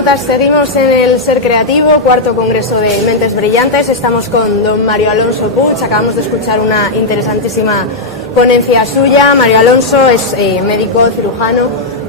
astronautas, seguimos en el Ser Creativo, cuarto congreso de Mentes Brillantes. Estamos con don Mario Alonso Puig. Acabamos de escuchar una interesantísima ponencia suya. Mario Alonso es médico, cirujano,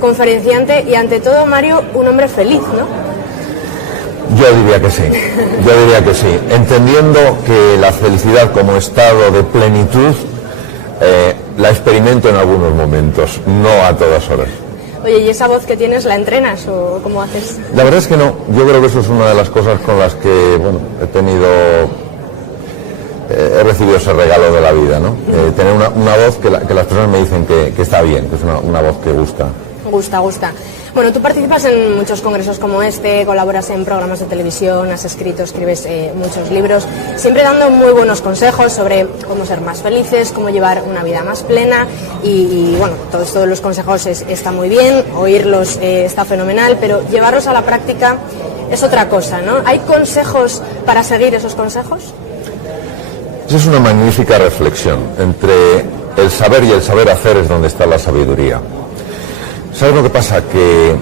conferenciante y ante todo, Mario, un hombre feliz, ¿no? Yo diría que sí, entendiendo que la felicidad como estado de plenitud la experimento en algunos momentos, no a todas horas. Oye, ¿y esa voz que tienes la entrenas o cómo haces? La verdad es que no, yo creo que eso es una de las cosas con las que, bueno, he recibido ese regalo de la vida, ¿no? Tener una voz que las personas me dicen que está bien, que es una voz que gusta. Gusta. Bueno, tú participas en muchos congresos como este, colaboras en programas de televisión, has escrito, escribes muchos libros, siempre dando muy buenos consejos sobre cómo ser más felices, cómo llevar una vida más plena y bueno, todos los consejos está muy bien, oírlos está fenomenal, pero llevarlos a la práctica es otra cosa, ¿no? ¿Hay consejos para seguir esos consejos? Esa es una magnífica reflexión. Entre el saber y el saber hacer es donde está la sabiduría. ¿Sabes lo que pasa? Que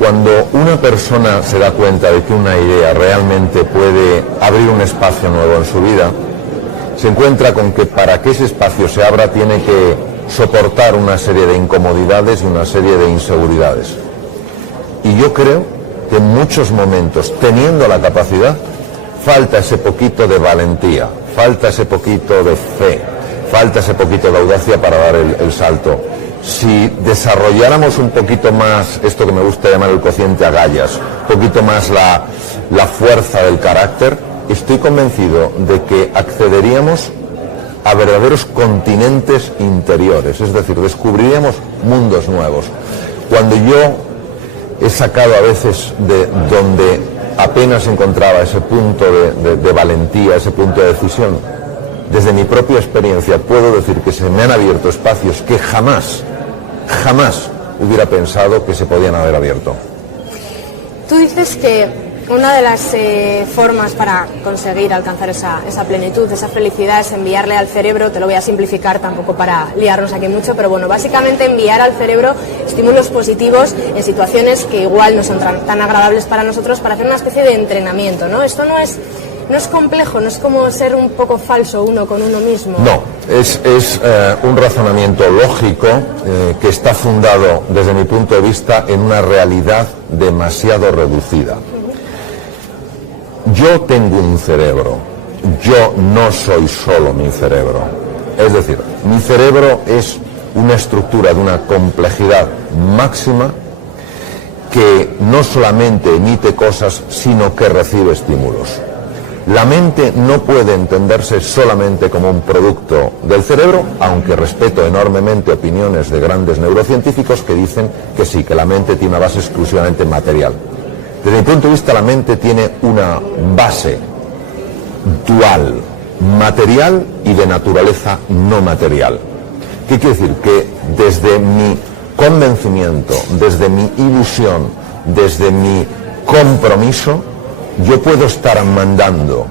cuando una persona se da cuenta de que una idea realmente puede abrir un espacio nuevo en su vida, se encuentra con que para que ese espacio se abra tiene que soportar una serie de incomodidades y una serie de inseguridades. Y yo creo que en muchos momentos, teniendo la capacidad, falta ese poquito de valentía, falta ese poquito de fe, falta ese poquito de audacia para dar el salto. Si desarrolláramos un poquito más esto que me gusta llamar el cociente agallas, un poquito más la fuerza del carácter, estoy convencido de que accederíamos a verdaderos continentes interiores, es decir, descubriríamos mundos nuevos. Cuando yo he sacado a veces de donde apenas encontraba ese punto de valentía, ese punto de decisión, desde mi propia experiencia puedo decir que se me han abierto espacios que jamás hubiera pensado que se podían haber abierto. Tú dices que una de las formas para conseguir alcanzar esa plenitud, esa felicidad, es enviarle al cerebro, te lo voy a simplificar tampoco para liarnos aquí mucho, pero bueno, básicamente enviar al cerebro estímulos positivos en situaciones que igual no son tan agradables para nosotros, para hacer una especie de entrenamiento, ¿no? Esto no es complejo, no es como ser un poco falso uno con uno mismo. No, es un razonamiento lógico que está fundado, desde mi punto de vista, en una realidad demasiado reducida. Yo tengo un cerebro, yo no soy solo mi cerebro. Es decir, mi cerebro es una estructura de una complejidad máxima que no solamente emite cosas, sino que recibe estímulos. La mente no puede entenderse solamente como un producto del cerebro, aunque respeto enormemente opiniones de grandes neurocientíficos que dicen que sí, que la mente tiene una base exclusivamente material. Desde mi punto de vista, la mente tiene una base dual, material y de naturaleza no material. ¿Qué quiere decir? Que desde mi convencimiento, desde mi ilusión, desde mi compromiso, yo puedo estar mandando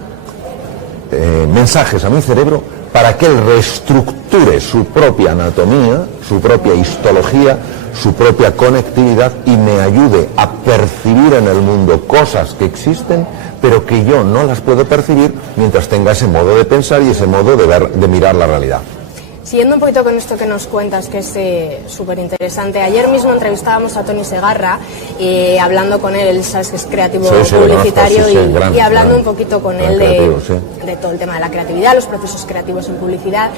mensajes a mi cerebro para que él reestructure su propia anatomía, su propia histología, su propia conectividad y me ayude a percibir en el mundo cosas que existen, pero que yo no las puedo percibir mientras tenga ese modo de pensar y ese modo de mirar la realidad. Siguiendo un poquito con esto que nos cuentas, que es súper interesante, ayer mismo entrevistábamos a Tony Segarra, hablando con él sabes que es creativo publicitario, y hablando un poquito con él de todo el tema de la creatividad, los procesos creativos en publicidad.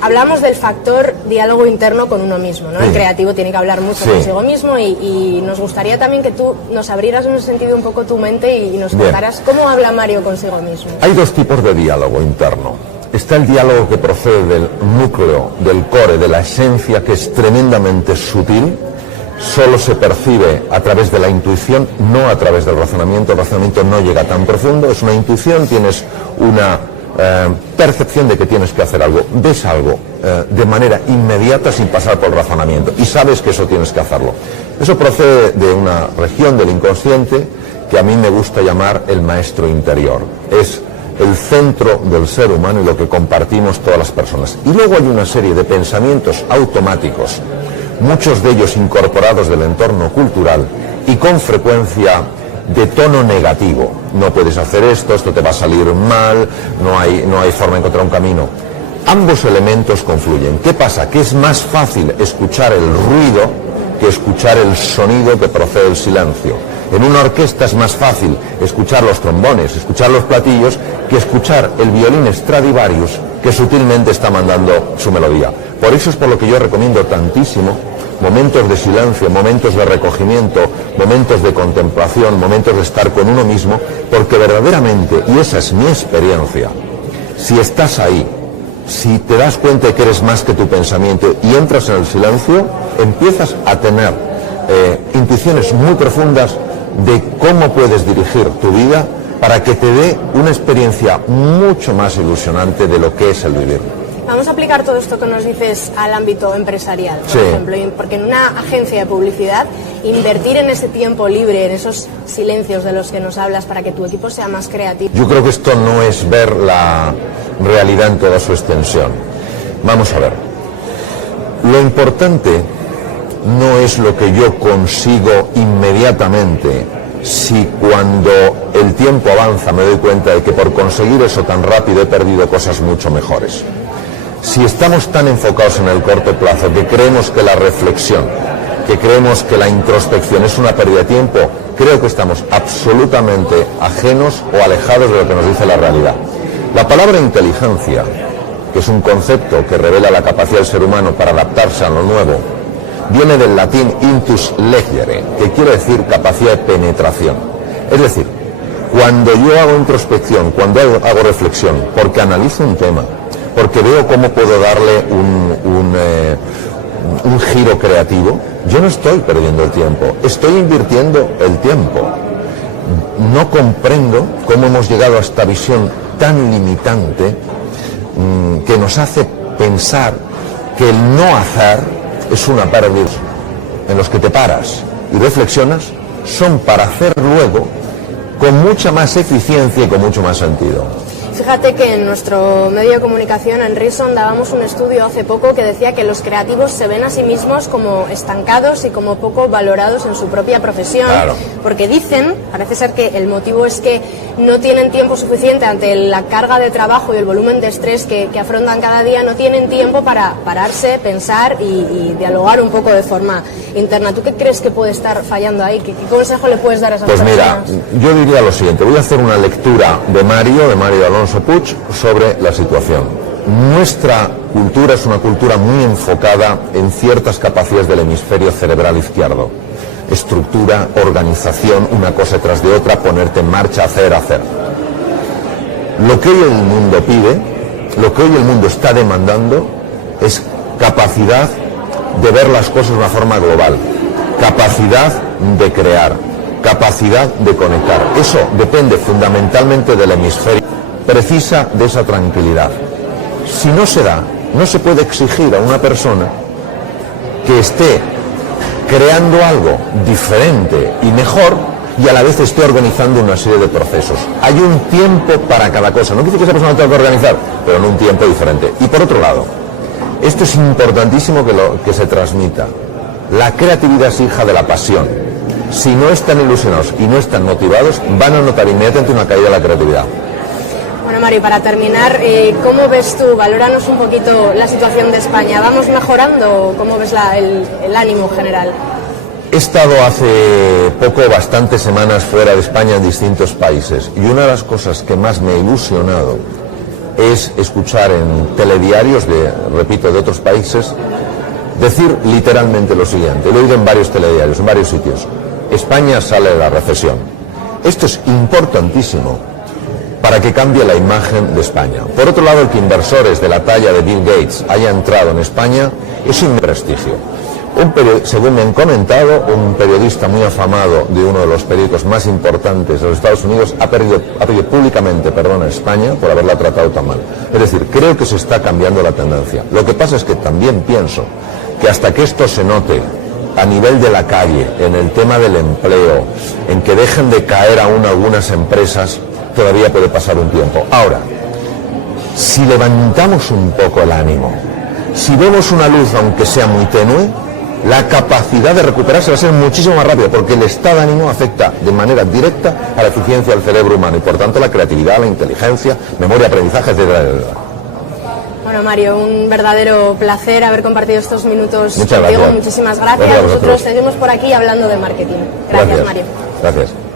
Hablamos del factor diálogo interno con uno mismo, ¿no? El creativo tiene que hablar mucho consigo mismo y nos gustaría también que tú nos abrieras en ese sentido un poco tu mente y nos contaras cómo habla Mario consigo mismo. Hay dos tipos de diálogo interno. Está el diálogo que procede del núcleo, del core, de la esencia, que es tremendamente sutil, solo se percibe a través de la intuición, no a través del razonamiento. El razonamiento no llega tan profundo, es una intuición, tienes una percepción de que tienes que hacer algo, ves algo de manera inmediata sin pasar por el razonamiento y sabes que eso tienes que hacerlo. Eso procede de una región del inconsciente que a mí me gusta llamar el maestro interior. Es el centro del ser humano y lo que compartimos todas las personas. Y luego hay una serie de pensamientos automáticos, muchos de ellos incorporados del entorno cultural, y con frecuencia de tono negativo. No puedes hacer esto, esto te va a salir mal, no hay forma de encontrar un camino. Ambos elementos confluyen. ¿Qué pasa? Que es más fácil escuchar el ruido que escuchar el sonido que procede del silencio. En una orquesta es más fácil escuchar los trombones, escuchar los platillos, que escuchar el violín Stradivarius que sutilmente está mandando su melodía. Por eso es por lo que yo recomiendo tantísimo momentos de silencio, momentos de recogimiento, momentos de contemplación, momentos de estar con uno mismo, porque verdaderamente, y esa es mi experiencia, si estás ahí, si te das cuenta de que eres más que tu pensamiento y entras en el silencio, empiezas a tener intuiciones muy profundas de cómo puedes dirigir tu vida para que te dé una experiencia mucho más ilusionante de lo que es el vivir. Vamos a aplicar todo esto que nos dices al ámbito empresarial, por sí. ejemplo, porque en una agencia de publicidad, invertir en ese tiempo libre, en esos silencios de los que nos hablas para que tu equipo sea más creativo. Yo creo que esto no es ver la realidad en toda su extensión. Vamos a ver. Lo importante no es lo que yo consigo inmediatamente, si cuando el tiempo avanza me doy cuenta de que por conseguir eso tan rápido he perdido cosas mucho mejores. Si estamos tan enfocados en el corto plazo que creemos que la reflexión, que creemos que la introspección es una pérdida de tiempo, creo que estamos absolutamente ajenos o alejados de lo que nos dice la realidad. La palabra inteligencia, que es un concepto que revela la capacidad del ser humano para adaptarse a lo nuevo, viene del latín intus legere, que quiere decir capacidad de penetración. Es decir, cuando yo hago introspección, cuando hago reflexión, porque analizo un tema, porque veo cómo puedo darle un giro creativo, yo no estoy perdiendo el tiempo, estoy invirtiendo el tiempo. No comprendo cómo hemos llegado a esta visión tan limitante que nos hace pensar que el no hacer es una pérdida. En los que te paras y reflexionas son para hacer luego con mucha más eficiencia y con mucho más sentido. Fíjate que en nuestro medio de comunicación, en Reason, dábamos un estudio hace poco que decía que los creativos se ven a sí mismos como estancados y como poco valorados en su propia profesión. Claro. Porque dicen, parece ser que el motivo es que no tienen tiempo suficiente ante la carga de trabajo y el volumen de estrés que afrontan cada día, no tienen tiempo para pararse, pensar y dialogar un poco de forma interna. ¿Tú qué crees que puede estar fallando ahí? ¿Qué consejo le puedes dar a esas personas? Pues mira, yo diría lo siguiente, voy a hacer una lectura de Mario Alonso Puig sobre la situación. Nuestra cultura es una cultura muy enfocada en ciertas capacidades del hemisferio cerebral izquierdo. Estructura, organización, una cosa tras de otra, ponerte en marcha, hacer. Lo que hoy el mundo pide, lo que hoy el mundo está demandando es capacidad de ver las cosas de una forma global, capacidad de crear, capacidad de conectar. Eso depende fundamentalmente del hemisferio. Precisa de esa tranquilidad. Si no se da, no se puede exigir a una persona que esté creando algo diferente y mejor y a la vez esté organizando una serie de procesos. Hay un tiempo para cada cosa. No quiere decir que esa persona tenga que organizar, pero en un tiempo diferente. Y por otro lado, esto es importantísimo que se transmita. La creatividad es hija de la pasión. Si no están ilusionados y no están motivados, van a notar inmediatamente una caída de la creatividad. Bueno, Mario, para terminar, ¿cómo ves tú? Valóranos un poquito la situación de España. ¿Vamos mejorando? ¿Cómo ves el ánimo general? He estado hace poco, bastantes semanas fuera de España en distintos países y una de las cosas que más me ha ilusionado es escuchar en telediarios de otros países decir literalmente lo siguiente. Lo he oído en varios telediarios, en varios sitios. España sale de la recesión. Esto es importantísimo para que cambie la imagen de España. Por otro lado, el que inversores de la talla de Bill Gates haya entrado en España es un prestigio. Según me han comentado, un periodista muy afamado de uno de los periódicos más importantes de los Estados Unidos ha pedido públicamente perdón a España por haberla tratado tan mal. Es decir, creo que se está cambiando la tendencia. Lo que pasa es que también pienso que hasta que esto se note a nivel de la calle, en el tema del empleo, en que dejen de caer aún algunas empresas, todavía puede pasar un tiempo. Ahora, si levantamos un poco el ánimo, si vemos una luz aunque sea muy tenue, la capacidad de recuperarse va a ser muchísimo más rápida, porque el estado de ánimo afecta de manera directa a la eficiencia del cerebro humano y por tanto la creatividad, la inteligencia, memoria, aprendizaje, etcétera, etcétera. Bueno, Mario, un verdadero placer haber compartido estos minutos Muchas contigo. Gracias. Muchísimas gracias. Gracias a Nosotros vosotros. seguimos por aquí hablando de marketing. Gracias, Mario. Gracias.